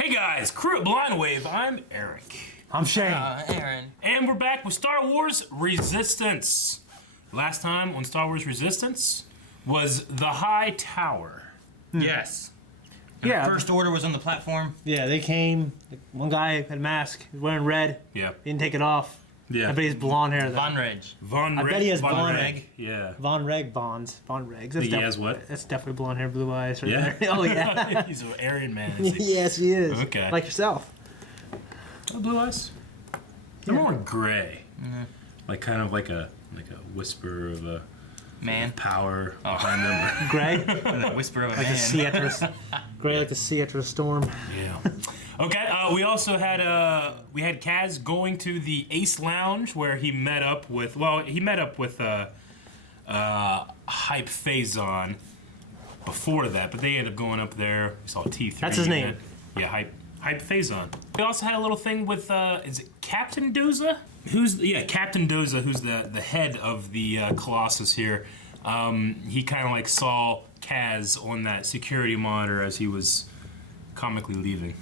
Hey guys, crew at Blind Wave, I'm Eric. I'm Shane. Aaron. And we're back with Star Wars Resistance. Last time on Star Wars Resistance was the High Tower. Yes. And Yeah. the First Order was on the platform. Yeah, they came. One guy had a mask. He was wearing red. Yeah. Didn't take it off. Yeah. I bet he's blonde hair though. Von Reg. Von I Reg. bet he has Von blonde Reg. Yeah. Von Reg Bonds. Von Regs. He has what? That's definitely blonde hair, blue eyes. Right Yeah. there. Oh yeah. He's an Aryan man, is he? Yes, he is. Okay. Like yourself. Oh, blue eyes? They're more gray. Like kind of like a whisper of a Man. power behind them. Gray. The whisper of a Like the man. sea after a, gray like the sea after a storm. Yeah. Okay. We also had Kaz going to the Ace Lounge where he met up with Hype Phazon before that, but they ended up going up there. We saw T3. That's his name. Yeah, Hype Phazon. We also had a little thing with is it Captain Doza? Captain Doza, who's the head of the Colossus here. He kind of like saw Kaz on that security monitor as he was comically leaving.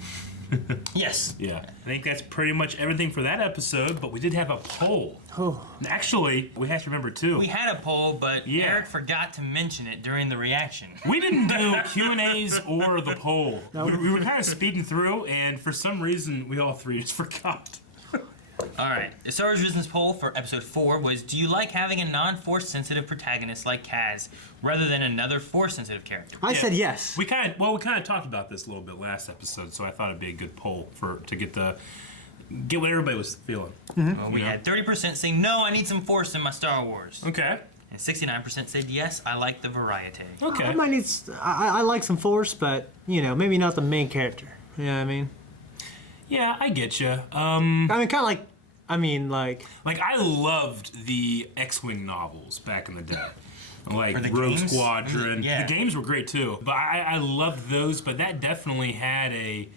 Yes. Yeah, I think that's pretty much everything for that episode, but we did have a poll. Oh. Actually, we have to remember too. We had a poll, but Yeah. Eric forgot to mention it during the reaction. We didn't do Q&As or the poll. No. We were kind of speeding through, and for some reason, we all three just forgot. All right. The Star Wars Resistance poll for episode 4 was, do you like having a non-force sensitive protagonist like Kaz rather than another force sensitive character? I said yes. We kind of talked about this a little bit last episode, so I thought it'd be a good poll to get what everybody was feeling. Well, we had 30% saying, no, I need some force in my Star Wars. Okay. And 69% said, yes, I like the variety. Okay. I might need. I like some force, but maybe not the main character. You know what I mean? Yeah, I get you. I mean, kind of like. Like I loved the X-Wing novels back in the day. Like Or the Rogue games? Squadron. Yeah. The games were great too. But I loved those, but that definitely had a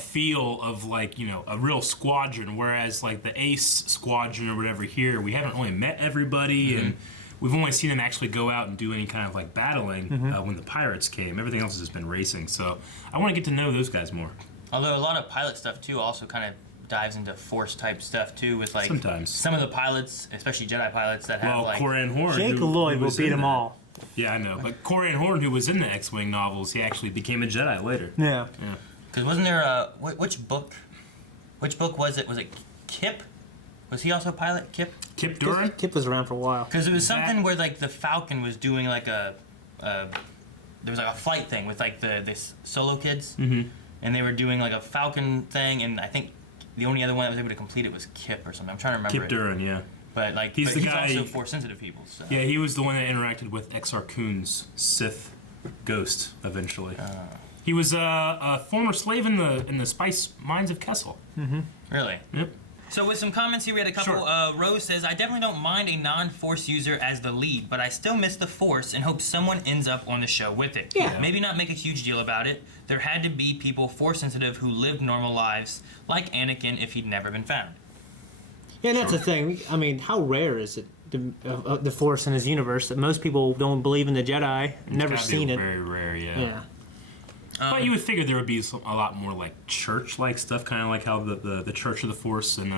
feel of like, a real squadron, whereas like the Ace Squadron or whatever here, we haven't really met everybody and we've only seen them actually go out and do any kind of like battling when the pirates came. Everything else has just been racing. So I want to get to know those guys more. Although a lot of pilot stuff too also kind of dives into force type stuff too, with like Sometimes. some of the pilots, especially Jedi pilots, that have Well, like Koran Horn. Jake who Lloyd will was beat in them that. all. Yeah, I know. But Koran Horn, who was in the X-Wing novels, he actually became a Jedi later. Yeah. Yeah. because wasn't there a which book was it? Was it Kip? Was he also a pilot? Kip? Kip Duran? Kip was around for a while. Because it was something where like the Falcon was doing like there was like a flight thing with like this solo kids, and they were doing like a Falcon thing, and I think the only other one that was able to complete it was Kip or something. I'm trying to remember. Kip Duran, yeah. But like He's the guy- also force sensitive people. So. Yeah, he was the one that interacted with Exar Kun's Sith ghost eventually. He was a former slave in the spice mines of Kessel. Really. Yep. So with some comments here, we had a couple. Sure. Rose says, I definitely don't mind a non-Force user as the lead, but I still miss the Force and hope someone ends up on the show with it. Yeah. Maybe not make a huge deal about it. There had to be people Force-sensitive who lived normal lives, like Anakin if he'd never been found. Yeah, and that's the thing. I mean, how rare is it, the Force in his universe, that most people don't believe in the Jedi, never Gotta be seen it. Very rare, yeah. Yeah. But you would figure there would be a lot more like church-like stuff, kind of like how the Church of the Force in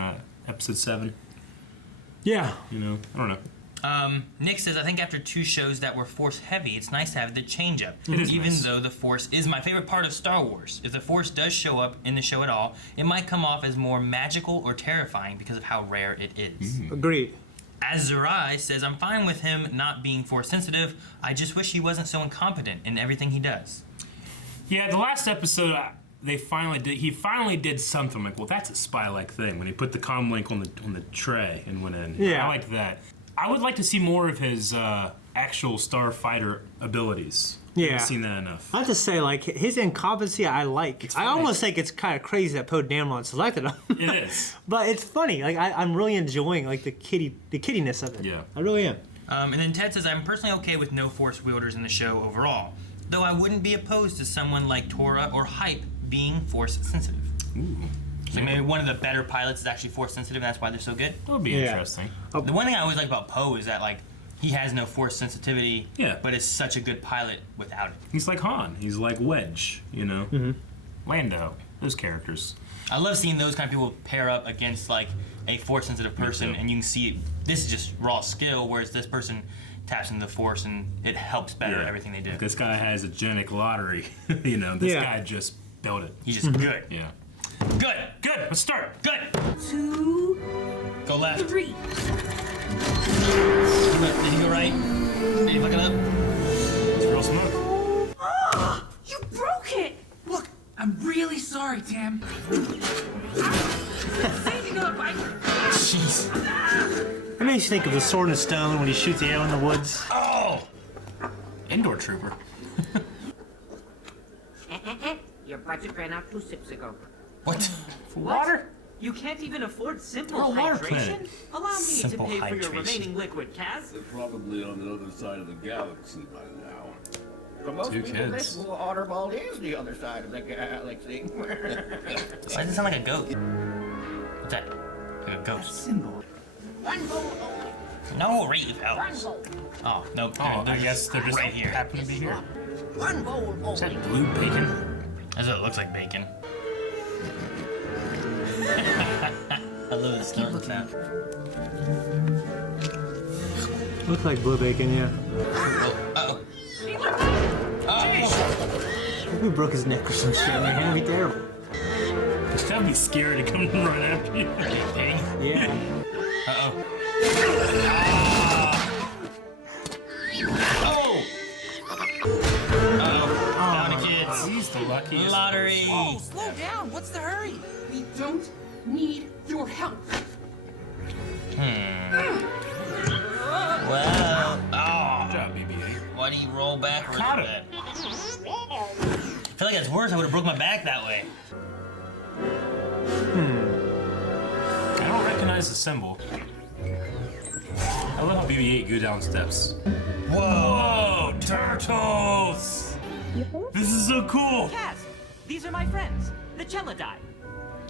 Episode 7. Yeah. I don't know. Nick says, I think after 2 shows that were Force-heavy, it's nice to have the change-up. It is Even nice. though the Force is my favorite part of Star Wars. If the Force does show up in the show at all, it might come off as more magical or terrifying because of how rare it is. Agreed. Azurai says, I'm fine with him not being Force-sensitive. I just wish he wasn't so incompetent in everything he does. Yeah, the last episode, he finally did something like, well, that's a spy-like thing, when he put the comm link on the tray and went in. Yeah. I liked that. I would like to see more of his actual starfighter abilities. I Yeah. haven't seen that enough. I have to say, like, his incompetency, I like. I funny. almost think it's kind of crazy that Poe Dameron selected him. It is. But it's funny. Like, I'm really enjoying, like, the kiddiness of it. Yeah. I really am. And then Ted says, I'm personally okay with no Force wielders in the show overall, though I wouldn't be opposed to someone like Torah or Hype being Force-sensitive. Ooh. So maybe one of the better pilots is actually Force-sensitive, and that's why they're so good. That would be Yeah. interesting. The one thing I always like about Poe is that, like, he has no Force sensitivity, Yeah. but is such a good pilot without it. He's like Han. He's like Wedge, Lando. those characters. I love seeing those kind of people pair up against like a force sensitive person, and you can see this is just raw skill, whereas this person taps into the force and it helps better everything they do. Like this guy has a genetic lottery. You know, this guy just built it. He's just good. Yeah. Good. Good. Let's start. Good. 2, Go left. 3. Did he go right? Did he fuck it up? It's real smooth. Oh, you broke it! Look, I'm really sorry, Tam. Saving up, Jeez. That makes you think of the Sword and Stone when he shoots the arrow in the woods. Oh! Indoor trooper. Your budget ran out 2 sips ago. What? For water? You can't even afford simple We're a water hydration? planet. Allow me Simple to pay for your hydration. remaining liquid, Kaz. They're probably on the other side of the galaxy by now. For most Two people, kids. this waterball is the other side of the galaxy. Why does it sound like a goat? What's that? Like a ghost. Symbol. One bowl only. No, Reeve. One Oh. bowl. Oh, no. Oh, I guess they're just right here. happen to be here. One bowl Is that only. blue bacon? That's what it looks like, bacon. I love the snorting sound. Looks like blue bacon, yeah. Uh-oh. Maybe he broke his neck or some shit, man. That'd be terrible. That'd be scary to come and run after you. Pig? Yeah. Uh-oh. Down to kids. He's the luckiest. Lottery. Oh, slow down. What's the hurry? We don't need your help. Well, Good job, BB-8. why do you roll backwards Caught like it. that? I feel like it's worse. I would have broke my back that way. I don't recognize the symbol. I love how BB-8 go down steps. Whoa, turtles! This is so cool. Kaz, these are my friends, the Chelidai.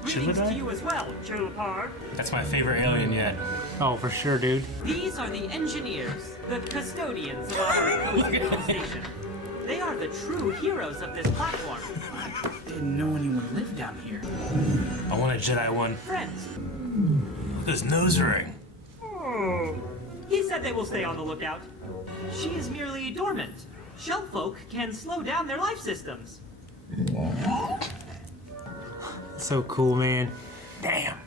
Greetings Chelidai? to you as well, Tehar. That's my favorite alien yet. Oh, for sure, dude. These are the engineers, the custodians of our cozy station. They are the true heroes of this platform. Didn't know anyone lived down here. I want a Jedi one. Friends. Look at his nose ring. He said they will stay on the lookout. She is merely dormant. Shell folk can slow down their life systems. So cool, man. Damn.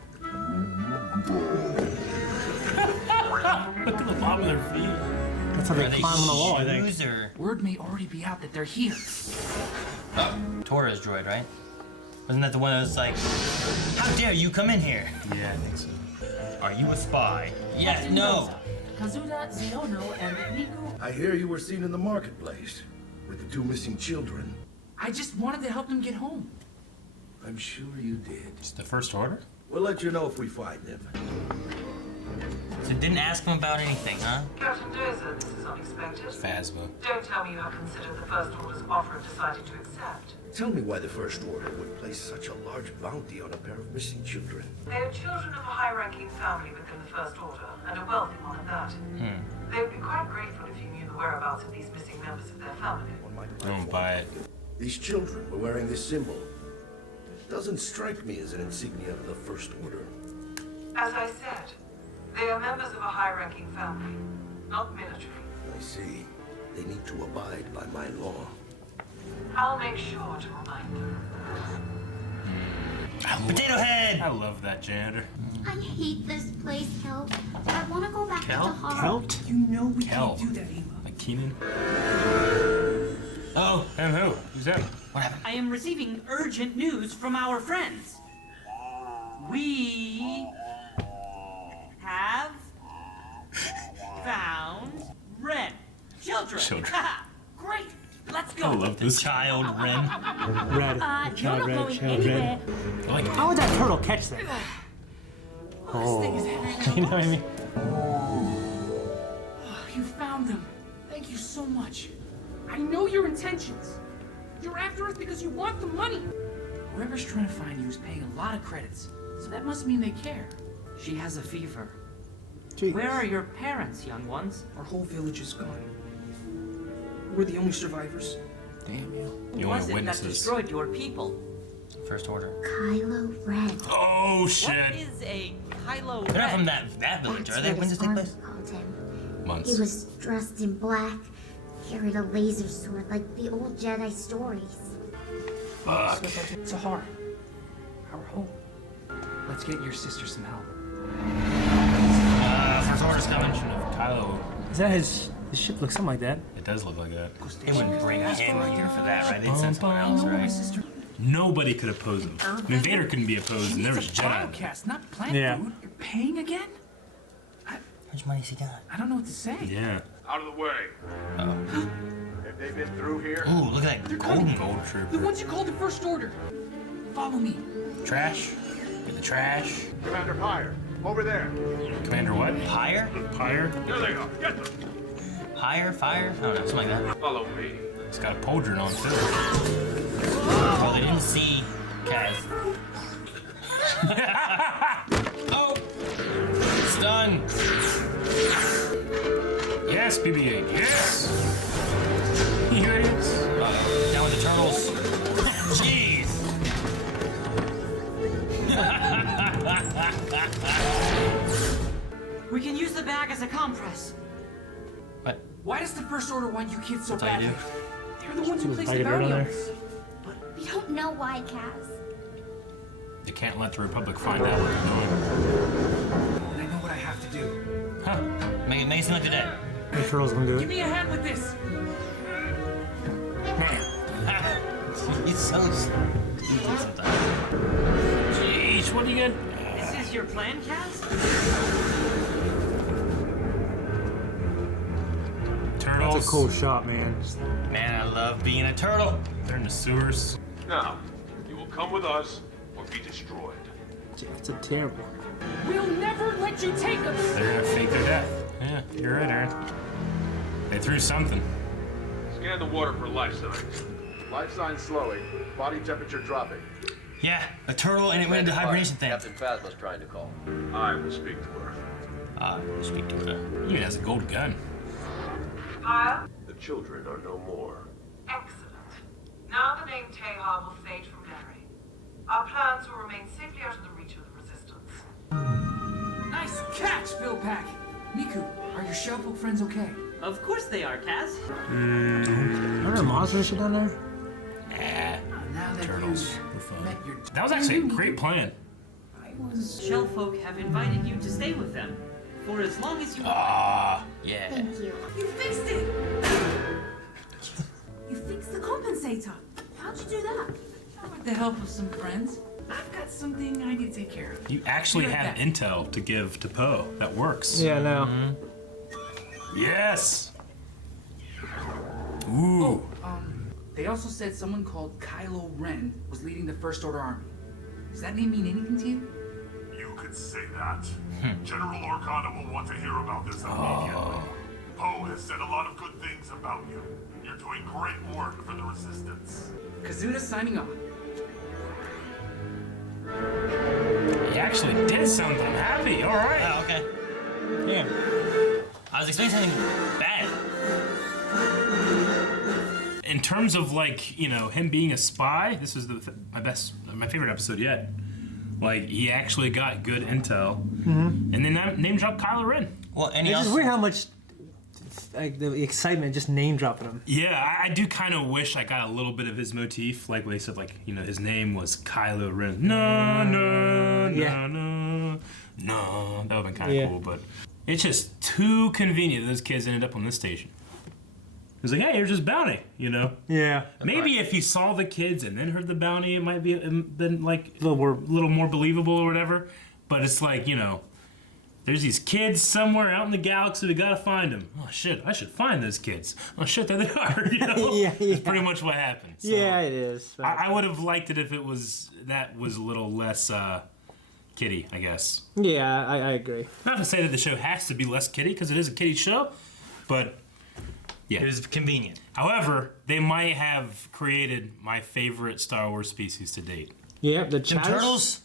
Look at the bottom of their feet. That's how Are they they climb on the wall, I think. shoes or Word may already be out that they're here. Torres droid, right? Wasn't that the one that was like, how dare you come in here? Yeah, I think so. Are you a spy? Yes, no. Kazuda, Ziono, and Niku. I hear you were seen in the marketplace with the 2 missing children. I just wanted to help them get home. I'm sure you did. It's the First Order? We'll let you know if we find them. So didn't ask him about anything, huh? Captain Dozer, this is unexpected. Phasma. Don't tell me you have considered the First Order's offer and decided to accept. Tell me why the First Order would place such a large bounty on a pair of missing children. They are children of a high-ranking family within the First Order, and a wealthy one at that. They would be quite grateful if you knew the whereabouts of these missing members of their family. On my Don't buy it. These children were wearing this symbol. It doesn't strike me as an insignia of the First Order. As I said, they are members of a high-ranking family, not military. I see. They need to abide by my law. I'll make sure to remind them. Potato head! I love that janitor. I hate this place, Kel. I want to go back Kel? to Tehar. Helped? You know we Kel. can't do that, Ava. Like Keenan. Oh, And who? Who's that? what happened? I am receiving urgent news from our friends. We have found Ren. Children. Children. Great. Let's I go. love this. Child Ren. Red. You're not Child red, going child anywhere. I like it. How would that turtle catch that? Oh, you know what I mean? Oh, you found them. Thank you so much. I know your intentions. You're after us because you want the money. Whoever's trying to find you is paying a lot of credits, so that must mean they care. She has a fever. Jeez. Where are your parents, young ones? Our whole village is gone. We're the only survivors. Damn you. The Who only was it that witnesses. destroyed your people? First Order. Kylo Ren. Oh shit! What is a Kylo They're not Ren? from that village, That's are they? what When his does it take army place? called him. Months. He was dressed in black, carried a laser sword like the old Jedi stories. Fuck. Tehar, our home. Let's get your sister some help. First Order's coming. Kylo. Is that his ship looks something like that? It does look like that. They wouldn't bring him here for that, right? They'd send someone else, right? Sister, Nobody could oppose him. I mean, Vader couldn't be opposed, and there was it's a Jedi. biocast, not plant Yeah. food. You're paying again? How much money has he got? I don't know what to say. Yeah. Out of the way. Have they been through here? Ooh, look at that They're gold. coming. Gold The Trooper. ones you called the First Order. Follow me. Trash. Get the trash. Commander Pyre, over there. Commander what? Higher? Pyre. There they are. Get them. Higher? Fire? I don't know, something like that. Follow me. It's got a pauldron on too. Oh, they didn't see Kaz. Oh! Stun! Yes, BB-8. Yes. Here it is. Uh-oh. Down with the turtles. Jeez! We can use the bag as a compress. What? Why does the First Order want you kids so That's all you badly? do? They're the ones who placed bag the of dirt bounty on on there. us. We don't know why, Kaz. They can't let the Republic find out what they're doing. And I know what I have to do. Huh. Make it seem like they're dead. The turtle's gonna do Give it. me a hand with this. He's so easy sometimes. Jeez, what do you get? This is your plan, Kaz? Turtles. That's a cool shot, man. Man, I love being a turtle. They're in the sewers. Now, you will come with us or be destroyed. It's a terrible. We'll never let you take us. They're gonna fake their death. Yeah, you're right, Aaron. They threw something. Scan the water for life signs. Life signs slowing. Body temperature dropping. Yeah, a turtle and it went into hibernation thing. Captain Phasma's trying to call. I will speak to her. Speak to her. He has a gold gun. Pyre? The children are no more. Excellent. Now the name Tehar will fade from memory. Our plans will remain safely out of the reach of the Resistance. Nice catch, Bill Pack. Miku, are your Shellfolk friends okay? Of course they are, Kaz. Are there monsters shit down there? Now that Turtles. you've They're fun. met your That was actually a great plan. I was Shellfolk have invited you to stay with them for as long as you want. Ah, Yeah. Thank you. You fixed it! You fixed the compensator. How'd you do that? with the help of some friends. I've got something I need to take care of. you actually Be right have back. intel to give to Poe. That works. Yeah, no. Yes. Ooh. They also said someone called Kylo Ren was leading the First Order Army. Does that name mean anything to you? You could say that. General Organa will want to hear about this immediately. Poe has said a lot of good things about you. You're doing great work for the Resistance. Kazuda's signing off. He actually did something. I'm happy. All right. Oh, okay. Yeah. I was expecting something bad. In terms of like, you know, him being a spy, this is my favorite episode yet. Like, he actually got good intel, and then that name dropped Kylo Ren. Well, and he It's just also weird how much like the excitement just name dropping him. Yeah, I do kind of wish I got a little bit of his motif, like when they said, like, you know, his name was Kylo Ren. No, no, Yeah. no, no. That would've been kind of Yeah. cool, but it's just too convenient that those kids ended up on this station. It's like, hey, here's his bounty, you know? Yeah. Maybe if you saw the kids and then heard the bounty, it might be been like A little more. little more believable or whatever. But it's like, you know, there's these kids somewhere out in the galaxy. We gotta find them. Oh shit, I should find those kids. Oh shit, there they are. You know? Yeah, It's pretty much what happened. So Yeah, it is. but- I would have liked it if it was a little less kiddie, I guess. yeah, I agree. Not to say that the show has to be less kiddie because it is a kiddie show, but yeah. it was convenient. However, they might have created my favorite Star Wars species to date. Yeah, the Them turtles?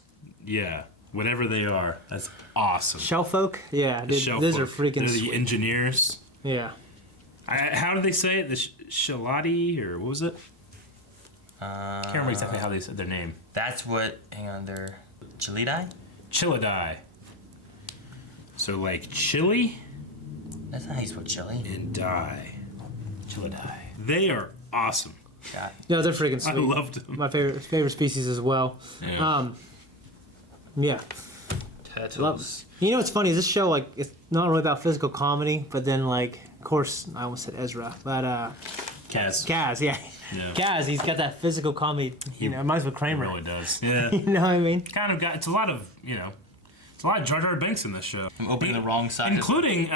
Yeah, whatever they are, that's awesome. Shellfolk? Yeah, dude, Shell those are folk. freaking They're the sweet. engineers. Yeah. How do they say it? The Shalati, or what was it? Can't remember exactly how they said their name. That's what. Hang on, they're Chilidae. Chilidae. So like chili. That's not how you spell chili. And die. Chilidae. They are awesome. Yeah. No, they're freaking sweet. I loved them. My favorite species as well. Yeah. Yeah. Turtles. You know what's funny is this show, like, it's not really about physical comedy, but then, like, of course, I almost said Ezra, but Kaz. Kaz, yeah. Kaz, he's got that physical comedy. You know, reminds me of Kramer. He really does. Yeah. You know what I mean? Kind of got. It's a lot of Jar Jar Binks in this show. I'm opening the wrong side. Including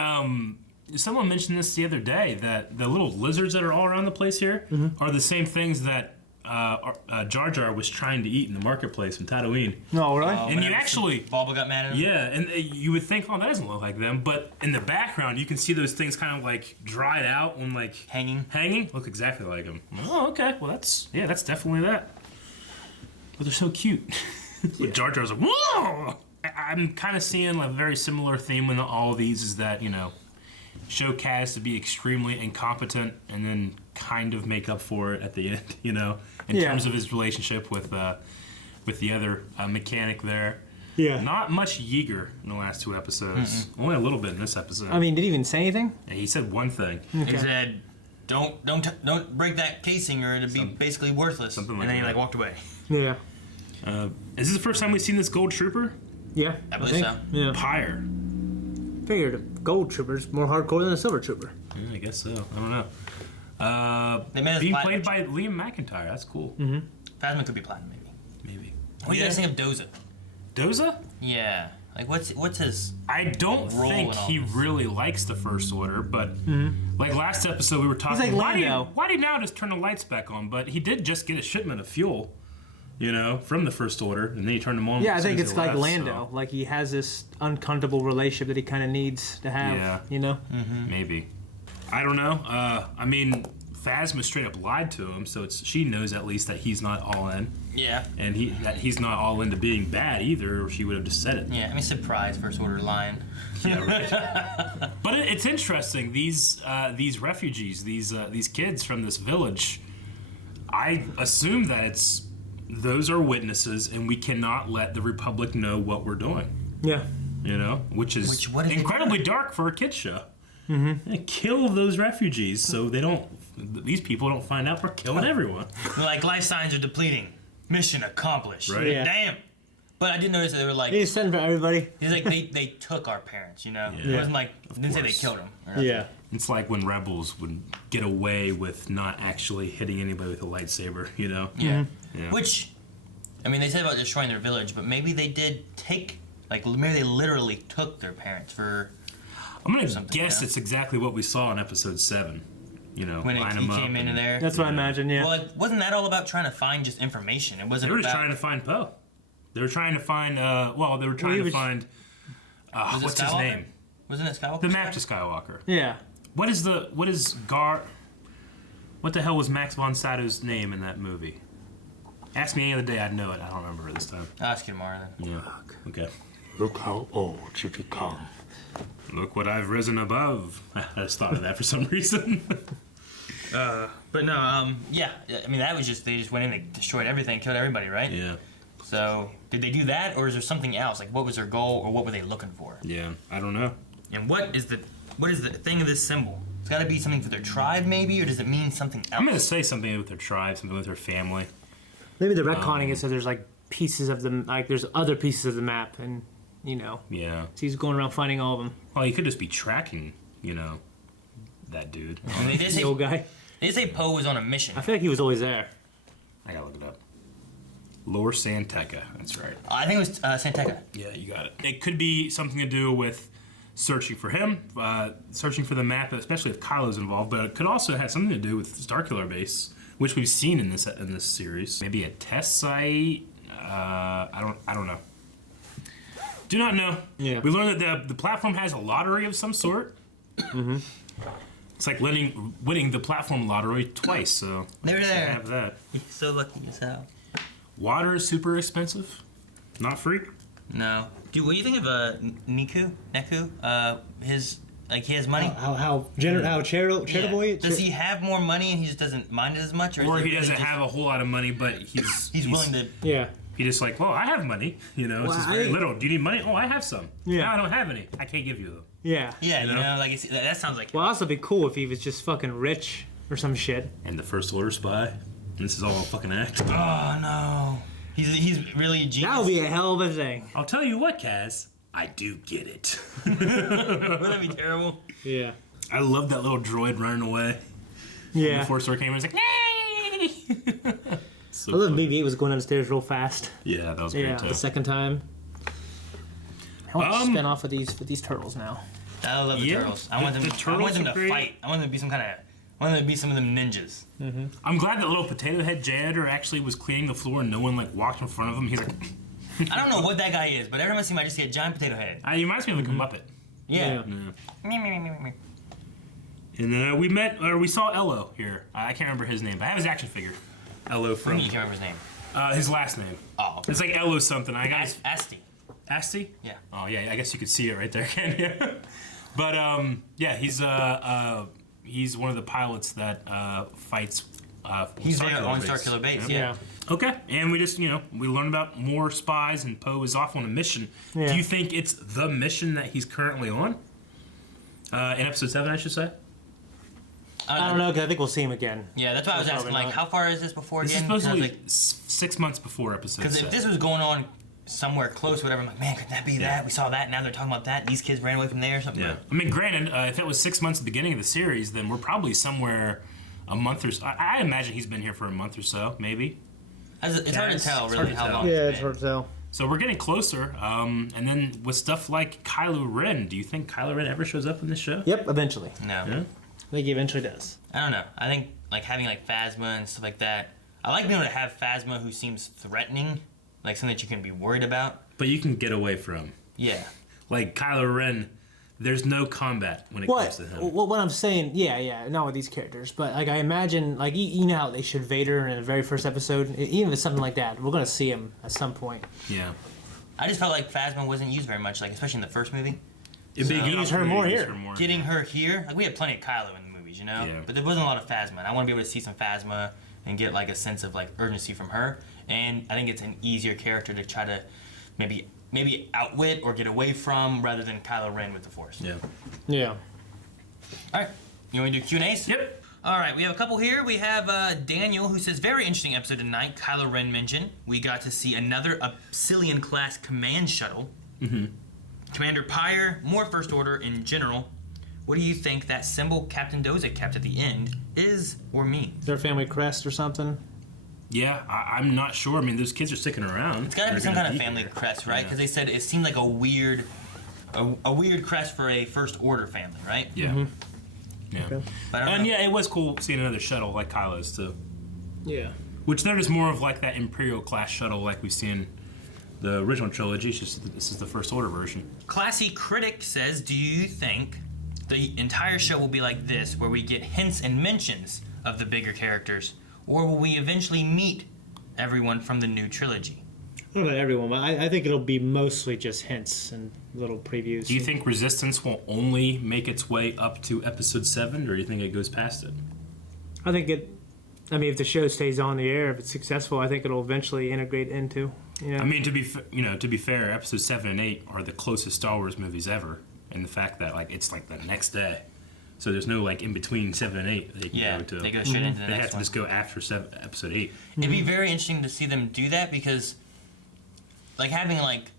someone mentioned this the other day that the little lizards that are all around the place here are the same things that Jar Jar was trying to eat in the marketplace in Tatooine. No, really? And you actually... Bulba got mad at him? Yeah, and you would think, oh, that doesn't look like them, but in the background, you can see those things kind of like dried out and like... Hanging? Look exactly like them. Oh, okay. Well, that's definitely that. But they're so cute. Jar Jar's like, whoa! I'm kind of seeing a very similar theme in all of these is that, show Kaz to be extremely incompetent and then kind of make up for it at the end, in terms of his relationship with the other mechanic there. Yeah. Not much Yeager in the last 2 episodes. Only a little bit in this episode. I mean, did he even say anything? Yeah, he said one thing. Okay. He said, "Don't break that casing, or it'll be basically worthless." Something like and then that. he walked away. Yeah. Is this the first time we've seen this gold trooper? Yeah. I believe so. Yeah. Pyre. Figured a gold trooper's more hardcore than a silver trooper. Yeah, I guess so. I don't know. They made us Being platinum. played by Liam McIntyre. That's cool. Phasma could be platinum, maybe. What do you guys think of Doza? Doza? Yeah. Like, what's his? I don't role think in all he this? really likes the First Order, but like last episode we were talking. He's like Lando. Why do you now just turn the lights back on? But he did just get a shipment of fuel, from the First Order, and then he turned them on. Yeah, I as soon think as it's they like left, Lando. Like he has this uncomfortable relationship that he kind of needs to have. Yeah. Maybe. I don't know. I mean, Phasma straight up lied to him, so she knows at least that he's not all in. Yeah. And that he's not all into being bad either, or she would have just said it. Yeah. I mean, surprise First Order line. Yeah, right. But it's interesting. These refugees, these kids from this village, I assume that those are witnesses, and we cannot let the Republic know what we're doing. Yeah. Which is what is it incredibly dark for a kids show. They kill those refugees so these people don't find out we're killing everyone. Like, life signs are depleting. Mission accomplished. Right. Yeah. Damn. But I did notice that they were like, He's sending for everybody. he's like they took our parents, It wasn't like, didn't say they course. killed them. Yeah. It's like when rebels would get away with not actually hitting anybody with a lightsaber, Yeah. Yeah. Which, I mean, they said about destroying their village, but maybe they did maybe they literally took their parents for. I'm gonna something, guess it's exactly what we saw in episode 7. When line he 'em up came into and- there. That's what I imagine, yeah. Well, like, wasn't that all about trying to find just information? It wasn't They were just about. trying to find Poe. They were trying to find. They were trying to find. Was it What's his Skywalker? name? Wasn't it Skywalker? The map to Skywalker. Yeah. What the hell was Max von Sydow's name in that movie? Ask me any other day, I'd know it. I don't remember it this time. I'll ask you tomorrow then. Yeah. Okay. Look how old you become. Look what I've risen above. I just thought of that for some reason. But no, yeah. I mean, that was just, they just went in and destroyed everything, killed everybody, right? Yeah. So, did they do that, or is there something else? Like, what was their goal, or what were they looking for? Yeah. I don't know. And what is the thing of this symbol? It's got to be something for their tribe, maybe, or does it mean something else? I'm gonna say something with their tribe, something with their family. Maybe they're retconning it so there's like pieces of them, like there's other pieces of the map, and Yeah. so he's going around finding all of them. Well, he could just be tracking, that dude. And they did The say, old guy. they did say Poe was on a mission. I feel like he was always there. I gotta look it up. Lor Santeca. That's right. I think it was Santeca. Yeah, you got it. It could be something to do with searching for him, searching for the map, especially if Kylo's involved. But it could also have something to do with Starkiller Base, which we've seen in this series. Maybe a test site. I don't know. Do not know. Yeah. We learned that the platform has a lottery of some sort. Mm-hmm. It's like winning the platform lottery twice. So They were there. Have that. You're so lucky as hell. Water is super expensive. Not free. No. Dude, what do you think of Neku? His Like he has money. How charitable he is? Does he have more money and he just doesn't mind it as much, or he doesn't have a whole lot of money, but he's willing to. Yeah. He just like, well, I have money. You know, it's just very little. Do you need money? Oh, I have some. Yeah. No, I don't have any. I can't give you them. Yeah. Yeah, you know, like that sounds like. Well, also be cool if he was just fucking rich or some shit. And the First Order spy. This is all a fucking act. Oh no. He's really a genius. That would be a hell of a thing. I'll tell you what, Kaz. I do get it. Wouldn't that be terrible? Yeah. I love that little droid running away. Yeah. When the Force Order came in, it's like, nay! I love BB-8 was going downstairs real fast. Yeah, that was great too. The second time. I want to spin off with these turtles now. I love the turtles. I want them to fight. I want them to be some kind of. I want them to be some of them ninjas. Mm-hmm. I'm glad that little potato head janitor actually was cleaning the floor and no one like walked in front of him. He's like, I don't know what that guy is, but every time I see him, I just see a giant potato head. He reminds me of like a Muppet. Yeah. And then we saw Ello here. I can't remember his name, but I have his action figure. Ello from. You can't remember his name. His last name. Oh. Okay. It's like Ello something. I got Asti. Asti? Yeah. Oh yeah, I guess you could see it right there, can't you? But yeah, he's one of the pilots that fights. He's there on Starkiller Base. Yeah. Okay, and we just we learned about more spies, and Poe is off on a mission. Yeah. Do you think it's the mission that he's currently on? In episode 7, I should say. I don't know, because I think we'll see him again. Yeah, that's why I was asking. Like, how far is this before This again? is supposed to be 6 months before episode 7. Because if this was going on somewhere close, whatever, I'm like, man, could that be that? We saw that. Now they're talking about that. These kids ran away from there or something. Yeah. I mean, granted, if it was 6 months at the beginning of the series, then we're probably somewhere a month or so. I imagine he's been here for a month or so, maybe. It's hard to tell, really, how long. Yeah, it's hard to tell. So we're getting closer. And then with stuff like Kylo Ren, do you think Kylo Ren ever shows up in this show? Yep, eventually. No. Yeah? I think he eventually does. I don't know. I think like having like Phasma and stuff like that. I like being able to have Phasma who seems threatening, like something that you can be worried about. But you can get away from. Yeah. Like Kylo Ren, there's no combat when it comes to him. What I'm saying, yeah, not with these characters, but like I imagine, like you know how they showed Vader in the very first episode, even if it's something like that, we're gonna see him at some point. Yeah. I just felt like Phasma wasn't used very much, like especially in the first movie. It'd be use her more here. Getting her here, like we had plenty of Kylo in the movies, Yeah. but there wasn't a lot of Phasma. And I want to be able to see some Phasma and get like a sense of like urgency from her. And I think it's an easier character to try to maybe outwit or get away from rather than Kylo Ren with the Force. Yeah. Yeah. All right, you want to do Q&As? Yep. All right, we have a couple here. We have Daniel, who says, very interesting episode tonight, Kylo Ren mentioned. We got to see another Obsidian-class command shuttle. Mm-hmm. Commander Pyre, more First Order in general. What do you think that symbol Captain Doza kept at the end is or means? Their family crest or something? Yeah, I'm not sure. I mean, those kids are sticking around. It's got to be some kind of family crest, right? Because they said it seemed like a weird crest for a First Order family, right? Yeah. Mm-hmm. Yeah. Okay. And yeah, it was cool seeing another shuttle like Kylo's too. Yeah. Which they're just more of like that Imperial class shuttle like we've seen the original trilogy. It's just this is the First Order version. Classy Critic says, do you think the entire show will be like this, where we get hints and mentions of the bigger characters, or will we eventually meet everyone from the new trilogy? I don't know about everyone, but I think it'll be mostly just hints and little previews. Do you think Resistance will only make its way up to Episode 7, or do you think it goes past it? I think it. I mean, if the show stays on the air, if it's successful, I think it'll eventually integrate into. I mean, to be fair, Episode 7 and 8 are the closest Star Wars movies ever, and the fact that like it's like the next day, so there's no like in between 7 and 8 they can go to. They go straight into the next one. They have to just go after Episode 8. It'd be very interesting to see them do that because, like having like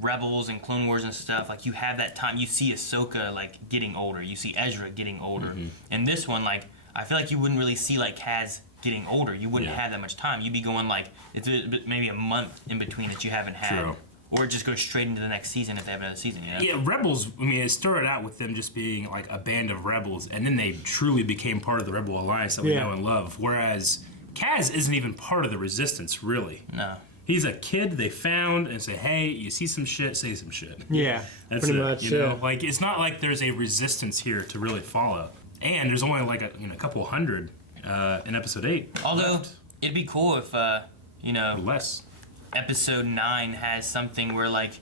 Rebels and Clone Wars and stuff, like you have that time. You see Ahsoka like getting older. You see Ezra getting older. And this one, like I feel like you wouldn't really see like Kaz getting older. You wouldn't have that much time. You'd be going like it's maybe a month in between that you haven't had. True. Or it just goes straight into the next season if they have another season, you know? Yeah, Rebels, I mean, it started out with them just being like a band of rebels, and then they truly became part of the Rebel Alliance that we know and love. Whereas Kaz isn't even part of the Resistance, really. No. He's a kid they found and say, hey, you see some shit, say some shit. Yeah, that's pretty it, much. You know? Like, it's not like there's a Resistance here to really follow. And there's only like a couple hundred in Episode 8. Although, it'd be cool if, or less. Episode 9 has something where, like,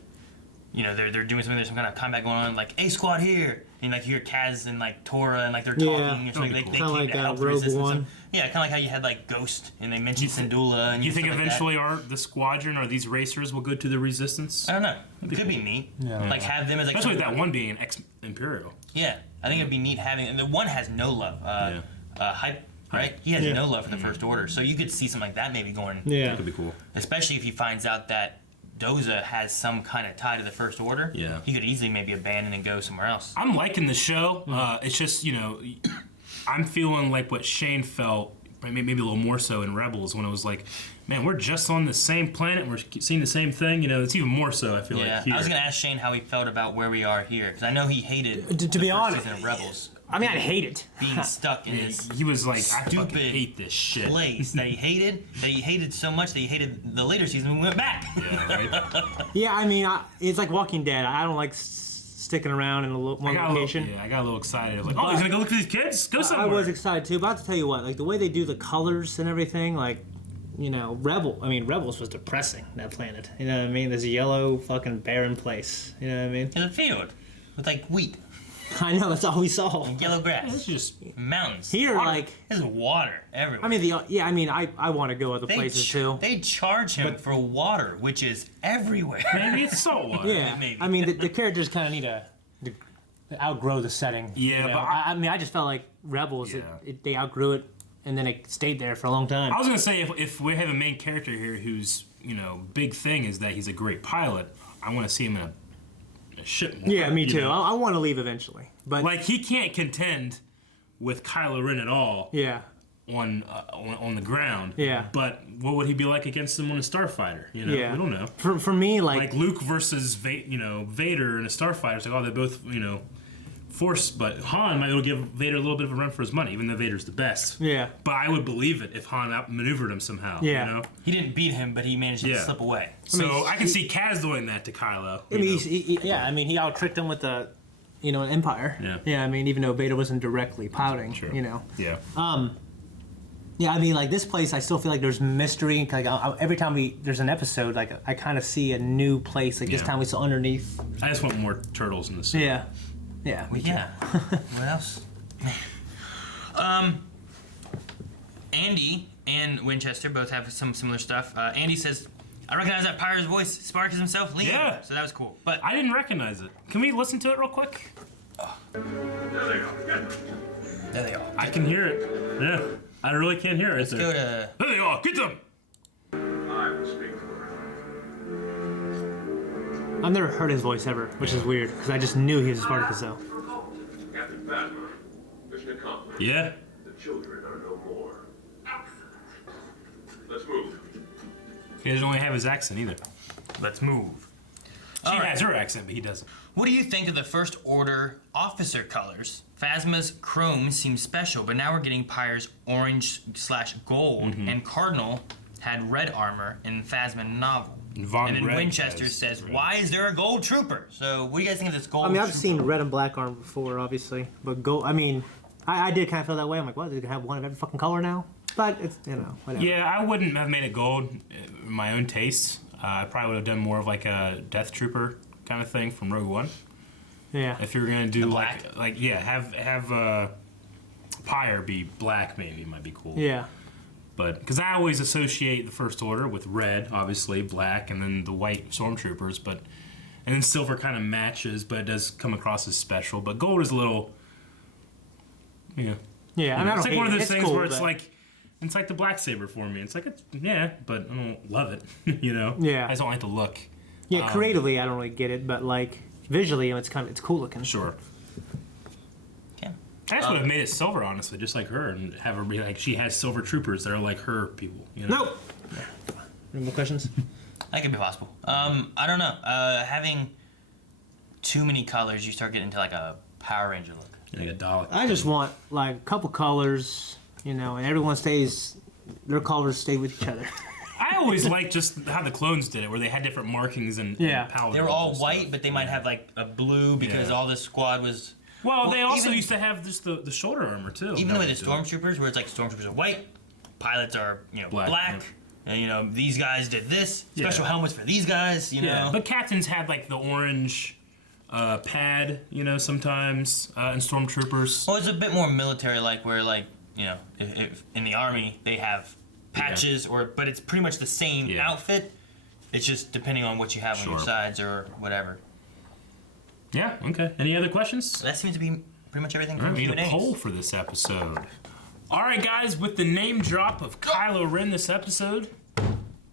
they're doing something. There's some kind of combat going on, like A Squad here, and like you hear Kaz and like Tora and like they're talking. So, like, they came like to help the Rogue resistance. One. Yeah, kind of like how you had like Ghost, and they mentioned Syndulla. And You think stuff like eventually the squadron or these racers will go to the Resistance? I don't know. It could be neat. Yeah. Like have them as like Especially that one being an ex-Imperial. Yeah, I think it'd be neat having. And the one has no love. Hype. Right? He has no love for the First Order, so you could see something like that maybe going. Yeah, that could be cool. Especially if he finds out that Doza has some kind of tie to the First Order. Yeah, he could easily maybe abandon and go somewhere else. I'm liking the show. It's just I'm feeling like what Shane felt, maybe a little more so in Rebels, when it was like, man, we're just on the same planet, we're seeing the same thing. It's even more so. I feel like. Here. I was gonna ask Shane how he felt about where we are here, because I know he hated. To be honest, season of Rebels. I mean, I hate it. Being stuck in this he was like, stupid I fucking hate this shit. Place that he hated so much that he hated the later season and we went back. Yeah, right? Yeah, I mean, it's like Walking Dead. I don't like sticking around in one location. I got a little excited. I was like, oh, he's gonna go look for these kids? Go somewhere. I was excited too, but I have to tell you what, like the way they do the colors and everything, like, Rebels was depressing, that planet. You know what I mean? There's a yellow fucking barren place. You know what I mean? There's a field with like wheat. I know, that's all we saw. And yellow grass. It's just mountains. Here, water. There's water everywhere. I mean, I want to go other places too. They charge him for water, which is everywhere. Maybe it's salt water. Yeah, maybe. I mean, the characters kind of need to outgrow the setting. Yeah, but I just felt like Rebels, they outgrew it, and then it stayed there for a long time. I was gonna say if we have a main character here whose big thing is that he's a great pilot, I want to see him in a ship more. Yeah, me too. I want to leave eventually, but like he can't contend with Kylo Ren at all. Yeah. On the ground. Yeah. But what would he be like against someone in a starfighter? Yeah. We don't know. For me, like Luke versus Vader in a starfighter. It's like, oh, they're both Force, but Han might be able to give Vader a little bit of a run for his money, even though Vader's the best. Yeah. But I would believe it if Han outmaneuvered him somehow. Yeah. He didn't beat him, but he managed to slip away. So I can see Kaz doing that to Kylo. He out-tricked him with the, an Empire. Yeah. Yeah, I mean, even though Vader wasn't directly pouting, Yeah. Yeah, I mean, like this place, I still feel like there's mystery. Like every time there's an episode, like I kind of see a new place. Like this time we saw underneath. I just want more turtles in the suit. Yeah. Yeah. Yeah. What else? Andy and Winchester both have some similar stuff. Andy says, I recognize that pirate's voice. Spark is himself, Liam. Yeah. So that was cool. But I didn't recognize it. Can we listen to it real quick? There they are. There they are. I can hear it. Yeah. I really can't hear it. Let's go to... There they are. Get them. I will speak for I've never heard his voice ever, which is weird, because I just knew he was Spartacus though. Captain Phasma. Mission accomplished. Yeah. The children are no more. Let's move. He doesn't only have his accent either. Let's move. She has her accent, but he doesn't. What do you think of the First Order officer colors? Phasma's chrome seems special, but now we're getting Pyre's orange/gold, and Cardinal had red armor in Phasma novel. And then Winchester says, why is there a gold trooper? So what do you guys think of this gold I mean, I've trooper? seen red and black armor before, obviously, but gold. I mean, I did kind of feel that way. I'm like, what? They're gonna have one of every fucking color now? But it's whatever. Yeah, I wouldn't have made it gold in my own taste. I probably would have done more of like a Death Trooper kind of thing from Rogue One. Yeah. If you were gonna do have Pyre be black, maybe might be cool. Yeah. But because I always associate the First Order with red, obviously black, and then the white stormtroopers. But and then silver kind of matches, but it does come across as special. But gold is a little, Yeah. Yeah. I mean, it's like one of those it's things cool, where it's like the black saber for me. It's like but I don't love it. Yeah. I just don't like the look. Yeah. Creatively, I don't really get it, but like visually, it's cool looking. Sure. I just would have made it silver, honestly, just like her, and have her be like she has silver troopers that are like her people. Nope. Any more questions? That could be possible. I don't know. Having too many colors, you start getting into like a Power Ranger look. Like a Dalek. I just want like a couple colors, and everyone their colors stay with each other. I always liked just how the clones did it, where they had different markings and powder. They were all white, but they might have like a blue because all the squad was. Well, they also used to have just the shoulder armor too. Even with the stormtroopers, where it's like stormtroopers are white, pilots are black. And, you know, these guys did this. Special helmets for these guys, you know. But captains had, like, the orange pad, you know, sometimes, and stormtroopers. Well, it's a bit more military-like where, like, you know, if in the Army, they have patches, but it's pretty much the same outfit. It's just depending on what you have on your sides or whatever. Yeah, okay. Any other questions? That seems to be pretty much everything All from right, we need Q&As. a poll for this episode. All right, guys, with the name drop of Kylo Ren this episode,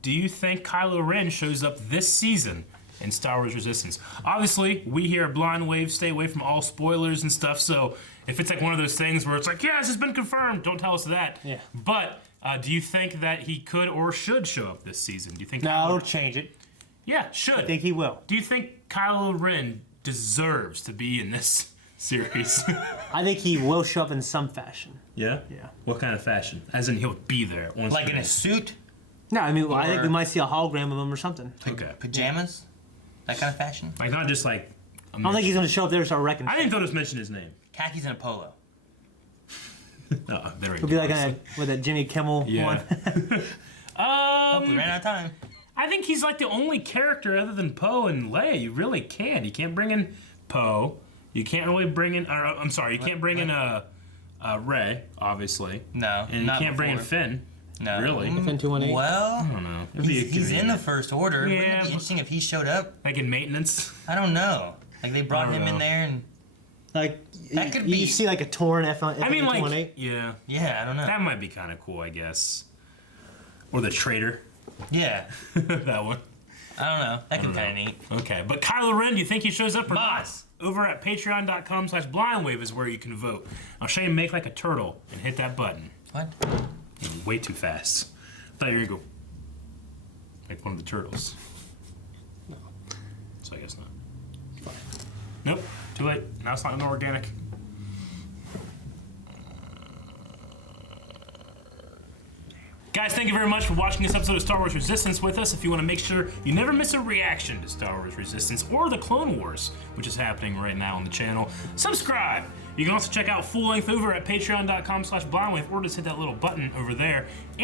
do you think Kylo Ren shows up this season in Star Wars Resistance? Obviously, we here at Blind Wave stay away from all spoilers and stuff, so if it's like one of those things where it's like, yes, it's been confirmed, don't tell us that. Yeah. But do you think that he could or should show up this season? Do you think? No, Kylo... it'll change it. Yeah, should. I think he will. Do you think Kylo Ren deserves to be in this series? I think he will show up in some fashion. Yeah? Yeah. What kind of fashion? As in he'll be there at once. Like in a suit? No, I mean, I think we might see a hologram of him or something. Okay. Pajamas? That kind of fashion? Like not just like. I don't think he's going to show up there and start wrecking. I didn't thought it mention his name. Khakis and a polo. Oh, there we He'll go. be like with that Jimmy Kimmel one. Oh, we ran out of time. I think he's like the only character other than Poe and Leia you really can. You can't bring in Poe. You can't really bring in. Or, I'm sorry, you can't bring in Rey, obviously. No, and you not can't bring in before. Finn. No. Really? Finn 218. Well, I don't know. he's in the First Order. Wouldn't Yeah, it be interesting if he showed up? Like in maintenance. I don't know. Like they brought I don't him in know. there and Like That could you be- see like a torn I mean, like, 218. yeah, yeah, I don't know. that might be kind of cool, I guess. Or the traitor, Yeah, that one. I don't know. That could be kind of neat. Okay, but Kylo Ren, do you think he shows up or Boss. not? Over at patreon.com/blindwave is where you can vote. I'll show you make like a turtle and hit that button. What? Way too fast. I thought you were gonna go like one of the turtles. No. So I guess not. Nope, too late. Now it's not an organic. Guys, thank you very much for watching this episode of Star Wars Resistance with us. If you want to make sure you never miss a reaction to Star Wars Resistance or the Clone Wars, which is happening right now on the channel, subscribe. You can also check out full length over at patreon.com/blindwave or just hit that little button over there. And